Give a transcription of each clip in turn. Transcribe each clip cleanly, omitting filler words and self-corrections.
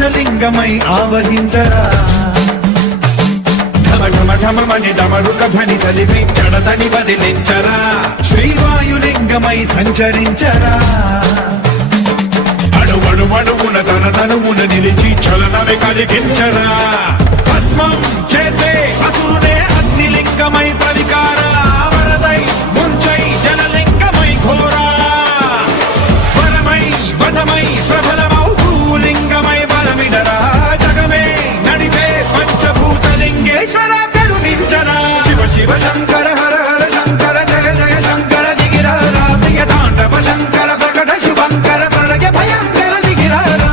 ఆకాశలింగమై ఆవహించరా ఢమఢమని డమరుక ధ్వని సలిపి చడదని వదిలించరా శ్రీవాయులింగమై సంచరించరా అణువణువున తన తనువున నిలిచి చలనమే కలిగించరా భస్మం చేసే అసురునే అగ్నిలింగమై పరికారా వరదై ముంచై జలలింగమై ఘోరా వరమై వదమై ప్రబలమౌ భూలింగమై బలమిడరా జగమే నడిపే పంచభూతలింగేశ్వర కరుణించరా శివ శివ శంకర హర హర శంకర జయ జయ శంకర దిగిరారా ప్రియ తాండవ శంకర ప్రకట శుభంకర ప్రళయ భయంకర దిగిరారా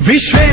విశ్వే